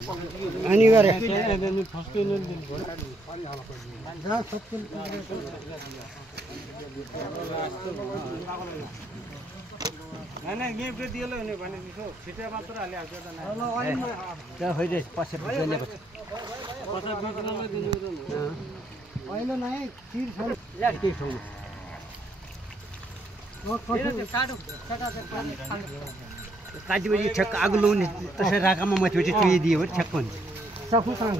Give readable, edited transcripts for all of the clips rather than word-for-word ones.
अनिवार्य काजीबाजी ठ्याक्क आगो लाउने त्यसै राकामा माथिबाट चुइदियो भने ठ्याक्क हुन्छ सक्नु कहाँ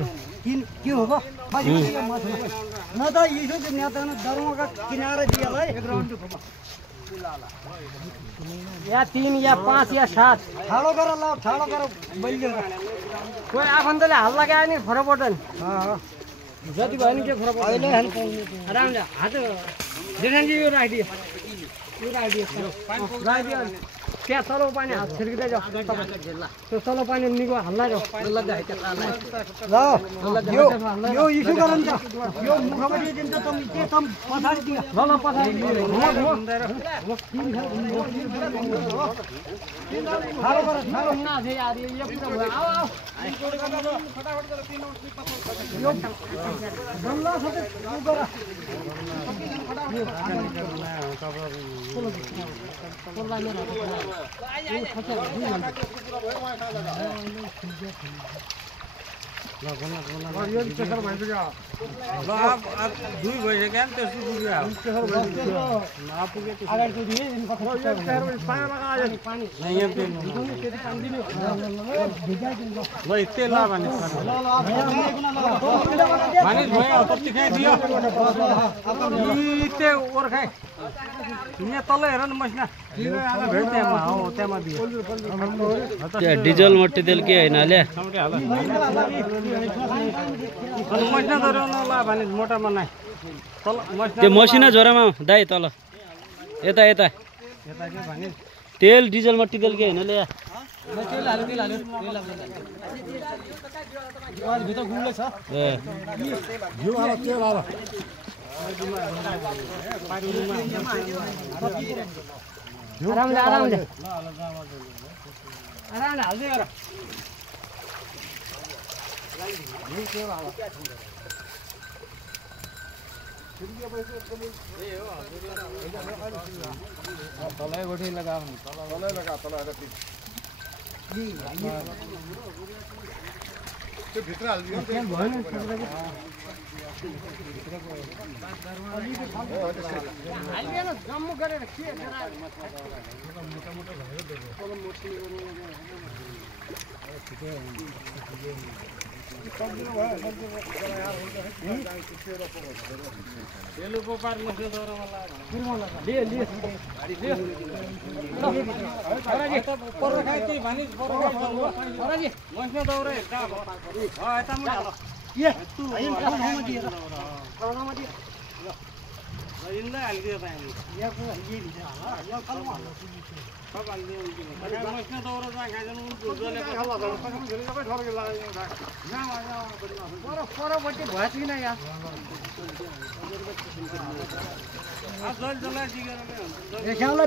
के हो न त यसो दर्मका किनारा दिएला या 3 या 5 या 7 ठाडो गर ल ठाडो गर बलियो कोही आफन्तले हाल लगायो नि फरक पर्दैन जति भयो नि के फरक पर्दैन रामले हात देखाइदियो यो राखिदियो त्यहाँ तल पानी हात छिर्किँदै जाऊ त्यो तल पानी निको हल्ला जाऊ यो इस्यु गर नि त यो मुखबाट दिन्छ त के तम पछाडि दियो ल पछाडि थालो गर थालो न अझै यार यो पुरा भयो आऊ फटाफट गर 3 यो बल्ला सबै उ गर तल हेर न मसिना डिजल मट्टी तेल के हैन ले त्यो मसिना झोरामा दाइ तल यता यता तेल डिजल मट्टी तेल के हैन ले आरामले आरामले आरामले हाल्दै गर तलै गोठी लगा तलै लगा त्यो भित्र हाल्दियो हाल्दिएन जम्मु गरेर के मोटा मोटा भयो तल मोटी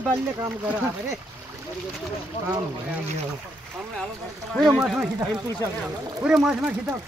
बाल्ने काम गर पुरै माछमा खिचाउ